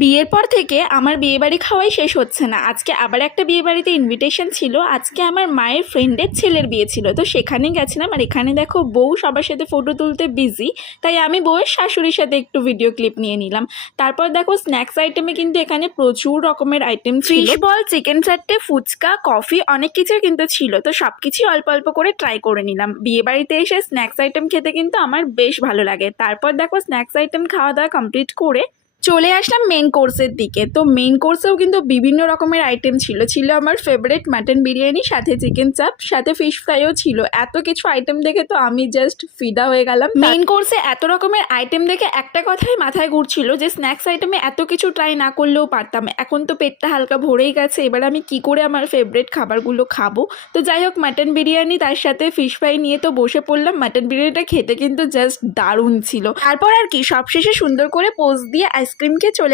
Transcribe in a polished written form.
বিয়ের পর থেকে আমার বিয়েবাড়ি খাওয়াই শেষ হচ্ছে না। আজকে আবার একটা বিয়েবাড়িতে ইনভিটেশন ছিল। আজকে আমার মায়ের ফ্রেন্ডের ছেলের বিয়ে ছিল, তো সেখানে গেছিলাম। আর এখানে দেখো বউ সবার সাথে ফটো তুলতে বিজি, তাই আমি বউয়ের শাশুড়ির সাথে একটু ভিডিও ক্লিপ নিয়ে নিলাম। তারপর দেখো স্ন্যাক্স আইটেমে কিন্তু এখানে প্রচুর রকমের আইটেম ছিল, ফিশ বল, চিকেন চাট্টে, ফুচকা, কফি, অনেক কিছুই কিন্তু ছিল। তো সব কিছুই অল্প অল্প করে ট্রাই করে নিলাম। বিয়েবাড়িতে এসে স্ন্যাক্স আইটেম খেতে কিন্তু আমার বেশ ভালো লাগে। তারপর দেখো স্ন্যাক্স আইটেম খাওয়া দাওয়া কমপ্লিট করে চলে আসলাম মেন কোর্সের দিকে। তো মেন কোর্সেও কিন্তু বিভিন্ন রকমের আইটেম ছিল। ছিল আমার ফেভারিট মাটন বিরিয়ানি, সাথে চিকেন চাপ, সাথে ফিশ ফ্রাইও ছিল। এত কিছু আইটেম দেখে তো আমি জাস্ট ফিদা হয়ে গেলাম। মেন কোর্সে এত রকমের আইটেম দেখে একটা কথাই মাথায় ঘুরছিল যে স্ন্যাক্স আইটেমে এত কিছু ট্রাই না করলেও পারতাম। এখন তো পেটটা হালকা ভরেই গেছে, এবার আমি কি করে আমার ফেভারিট খাবারগুলো খাবো। তো যাই হোক, মাটন বিরিয়ানি তার সাথে ফিশ ফ্রাই নিয়ে তো বসে পড়লাম। মাটন বিরিয়ানিটা খেতে কিন্তু জাস্ট দারুণ ছিল। তারপর আর কি, সবশেষে সুন্দর করে পোজ দিয়ে আইসক্রিমকে চলে